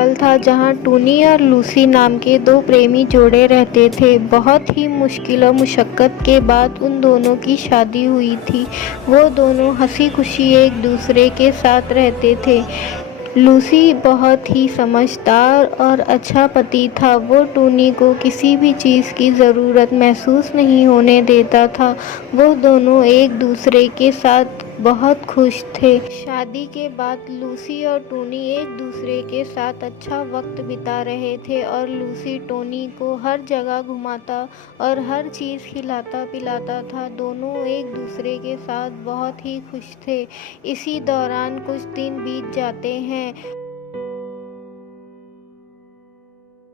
जंगल था जहाँ टूनी और लूसी नाम के दो प्रेमी जोड़े रहते थे। बहुत ही मुश्किल और मुशक्क़त के बाद उन दोनों की शादी हुई थी। वो दोनों हंसी खुशी एक दूसरे के साथ रहते थे। लूसी बहुत ही समझदार और अच्छा पति था। वो टूनी को किसी भी चीज़ की ज़रूरत महसूस नहीं होने देता था। वो दोनों एक दूसरे के साथ बहुत खुश थे। शादी के बाद लूसी और टोनी एक दूसरे के साथ अच्छा वक्त बिता रहे थे और लूसी टोनी को हर जगह घुमाता और हर चीज़ खिलाता पिलाता था। दोनों एक दूसरे के साथ बहुत ही खुश थे। इसी दौरान कुछ दिन बीत जाते हैं।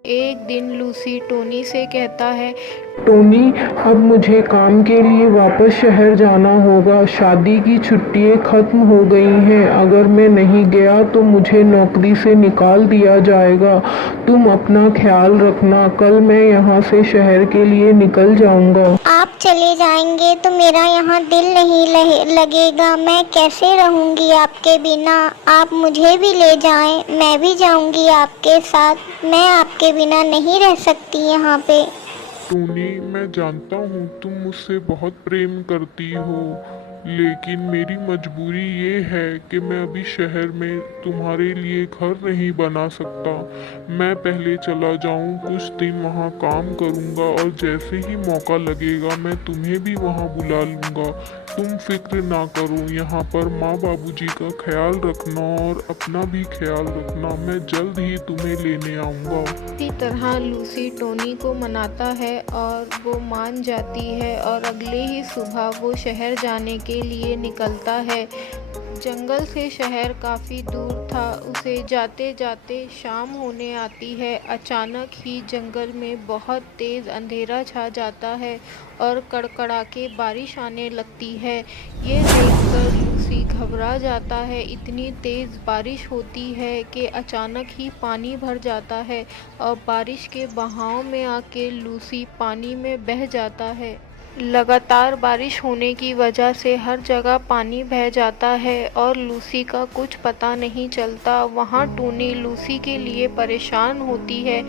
एक दिन लूसी टोनी से कहता है, टोनी, अब मुझे काम के लिए वापस शहर जाना होगा। शादी की छुट्टियां खत्म हो गई हैं। अगर मैं नहीं गया तो मुझे नौकरी से निकाल दिया जाएगा। तुम अपना ख्याल रखना। कल मैं यहाँ से शहर के लिए निकल जाऊँगा। आप चले जाएंगे तो मेरा यहाँ दिल नहीं लगेगा। मैं कैसे रहूँगी आपके बिना? आप मुझे भी ले जाएं, मैं भी जाऊँगी आपके साथ। मैं आपके बिना नहीं रह सकती यहाँ पे। टोनी, मैं जानता हूँ तुम मुझसे बहुत प्रेम करती हो, लेकिन मेरी मजबूरी ये है कि मैं अभी शहर में तुम्हारे लिए घर नहीं बना सकता। मैं पहले चला जाऊँ, कुछ दिन वहाँ काम करूँगा और जैसे ही मौका लगेगा मैं तुम्हें भी वहाँ बुला लूँगा। तुम फिक्र ना करो, यहाँ पर माँ बाबूजी का ख्याल रखना और अपना भी ख्याल रखना। मैं जल्द ही तुम्हें लेने आऊँगा। इसी तरह लूसी टोनी को मनाता है और वो मान जाती है और अगले ही सुबह वो शहर जाने के लिए निकलता है। जंगल से शहर काफ़ी दूर था। उसे जाते जाते शाम होने आती है। अचानक ही जंगल में बहुत तेज़ अंधेरा छा जाता है और कड़कड़ाके बारिश आने लगती है। ये देखकर लूसी घबरा जाता है। इतनी तेज़ बारिश होती है कि अचानक ही पानी भर जाता है और बारिश के बहाव में आके लूसी पानी में बह जाता है। लगातार बारिश होने की वजह से हर जगह पानी बह जाता है और लूसी का कुछ पता नहीं चलता। वहाँ टूनी लूसी के लिए परेशान होती है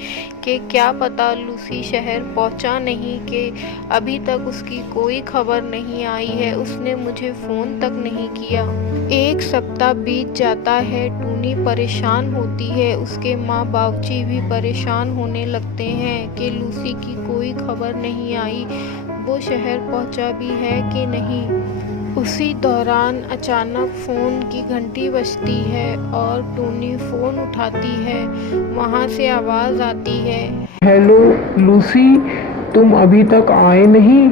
कि क्या पता लूसी शहर पहुँचा नहीं, कि अभी तक उसकी कोई खबर नहीं आई है, उसने मुझे फ़ोन तक नहीं किया। एक सप्ताह बीत जाता है। टूनी परेशान होती है। उसके माँ बाबूजी भी परेशान होने लगते हैं कि लूसी की कोई खबर नहीं आई, वो शहर पहुंचा भी है कि नहीं। उसी दौरान अचानक फ़ोन की घंटी बजती है और टोनी फ़ोन उठाती है। वहाँ से आवाज़ आती है, हेलो लूसी, तुम अभी तक आए नहीं?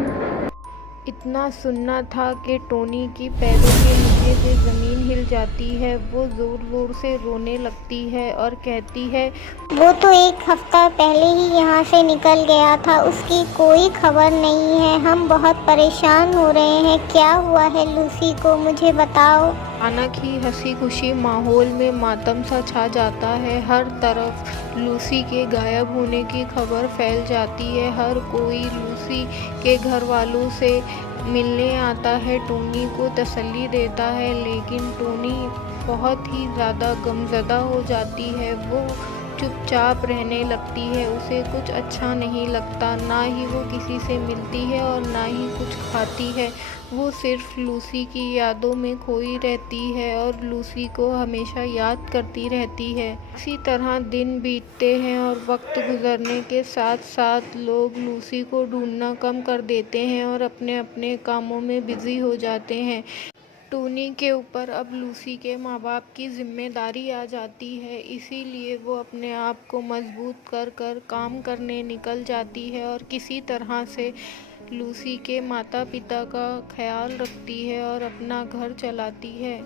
इतना सुनना था कि टोनी की पैरों के नीचे से ज़मीन हिल जाती है। वो ज़ोर ज़ोर से रोने लगती है और कहती है, वो तो एक हफ्ता पहले ही यहाँ से निकल गया था, उसकी कोई खबर नहीं है। हम बहुत परेशान हो रहे हैं। क्या हुआ है लूसी को, मुझे बताओ। अचानक ही हंसी खुशी माहौल में मातम सा छा जाता है। हर तरफ लूसी के गायब होने की खबर फैल जाती है। हर कोई लूसी के घर वालों से मिलने आता है, टोनी को तसल्ली देता है, लेकिन टोनी बहुत ही ज़्यादा गमज़दा हो जाती है। वो चुपचाप रहने लगती है। उसे कुछ अच्छा नहीं लगता। ना ही वो किसी से मिलती है और ना ही कुछ खाती है। वो सिर्फ लूसी की यादों में खोई रहती है और लूसी को हमेशा याद करती रहती है। इसी तरह दिन बीतते हैं और वक्त गुजरने के साथ साथ लोग लूसी को ढूंढना कम कर देते हैं और अपने अपने कामों में बिज़ी हो जाते हैं। टोनी के ऊपर अब लूसी के माँ बाप की जिम्मेदारी आ जाती है, इसीलिए वो अपने आप को मजबूत कर कर काम करने निकल जाती है और किसी तरह से लूसी के माता पिता का ख्याल रखती है और अपना घर चलाती है।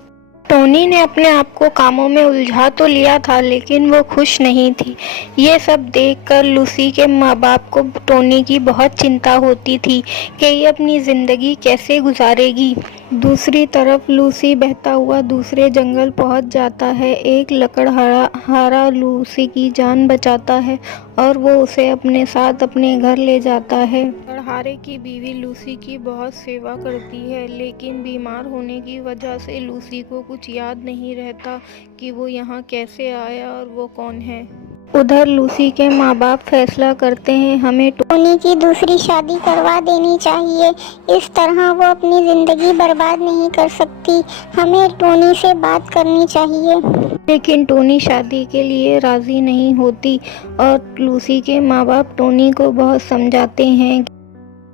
टोनी ने अपने आप को कामों में उलझा तो लिया था, लेकिन वो खुश नहीं थी। ये सब देखकर लूसी के माँ बाप को टोनी की बहुत चिंता होती थी कि ये अपनी ज़िंदगी कैसे गुजारेगी। दूसरी तरफ लूसी बहता हुआ दूसरे जंगल पहुंच जाता है। एक लकड़हारा लूसी की जान बचाता है और वो उसे अपने साथ अपने घर ले जाता है। लकड़हारे की बीवी लूसी की बहुत सेवा करती है, लेकिन बीमार होने की वजह से लूसी को कुछ याद नहीं रहता कि वो यहाँ कैसे आया और वो कौन है। उधर लूसी के माँ बाप फैसला करते हैं हमें टोनी की दूसरी शादी करवा देनी चाहिए। इस तरह वो अपनी ज़िंदगी बर्बाद नहीं कर सकती। हमें टोनी से बात करनी चाहिए। लेकिन टोनी शादी के लिए राजी नहीं होती और लूसी के माँ बाप टोनी को बहुत समझाते हैं।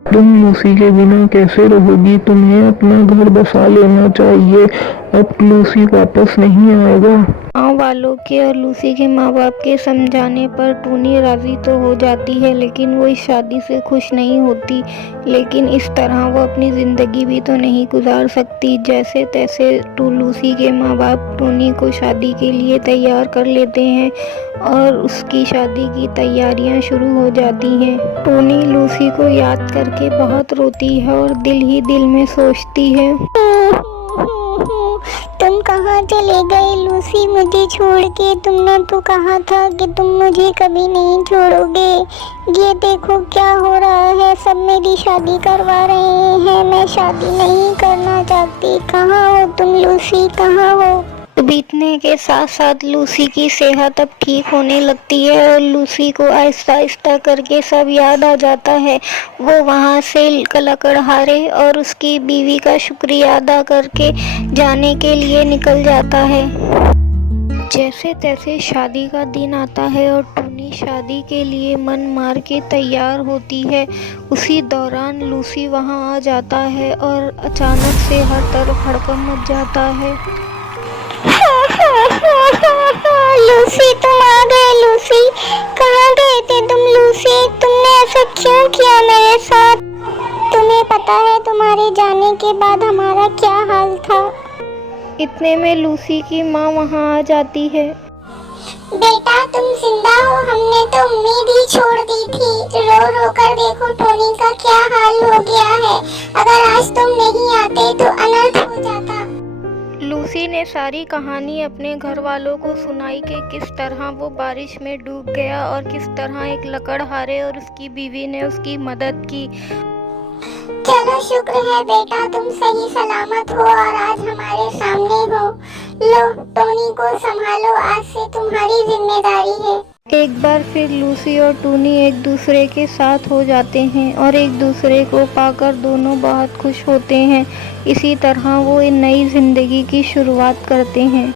तुम लूसी के बिना कैसे रहोगी? तुम्हें अपना घर बसा लेना चाहिए। अब लूसी वापस नहीं आएगा। गाँव वालों के और लूसी के माँ बाप के समझाने पर टोनी राजी तो हो जाती है, लेकिन वो इस शादी से खुश नहीं होती। लेकिन इस तरह वो अपनी ज़िंदगी भी तो नहीं गुजार सकती। जैसे तैसे लूसी के माँ बाप टोनी को शादी के लिए तैयार कर लेते हैं और उसकी शादी की तैयारियां शुरू हो जाती हैं। टोनी लूसी को याद करके बहुत रोती है और दिल ही दिल में सोचती है, तुम कहाँ चले गए लूसी मुझे छोड़ के? तुमने तो कहा था कि तुम मुझे कभी नहीं छोड़ोगे। ये देखो क्या हो रहा है, सब मेरी शादी करवा रहे हैं। मैं शादी नहीं करना चाहती। कहाँ हो तुम लूसी, कहाँ हो? बीतने के साथ साथ लूसी की सेहत अब ठीक होने लगती है और लूसी को आहिस्ता आहिस्ता करके सब याद आ जाता है। वो वहाँ से लकड़हारे और उसकी बीवी का शुक्रिया अदा करके जाने के लिए निकल जाता है। जैसे तैसे शादी का दिन आता है और टोनी शादी के लिए मन मार के तैयार होती है। उसी दौरान लूसी वहाँ आ जाता है और अचानक से हर तरफ हड़कंप मच जाता है। लूसी तुम आ गए। लूसी कहाँ गए थे तुम? लूसी तुमने ऐसा क्यों किया मेरे साथ? तुम्हें पता है तुम्हारे जाने के बाद हमारा क्या हाल था? इतने में लूसी की माँ वहाँ आ जाती है। बेटा तुम जिंदा हो, हमने तो उम्मीद ही छोड़ दी थी। रो रो कर देखो टोनी का क्या हाल हो गया है। अगर आज तुम नहीं आते तो अनर्थ हो जाता। लूसी ने सारी कहानी अपने घर वालों को सुनाई कि किस तरह वो बारिश में डूब गया और किस तरह एक लकड़हारे और उसकी बीवी ने उसकी मदद की। चलो शुक्र है बेटा तुम सही सलामत हो और आज हमारे सामने हो। लो टोनी को संभालो, आज से तुम्हारी जिम्मेदारी है। एक बार फिर लूसी और टोनी एक दूसरे के साथ हो जाते हैं और एक दूसरे को पाकर दोनों बहुत खुश होते हैं। इसी तरह वो एक नई जिंदगी की शुरुआत करते हैं।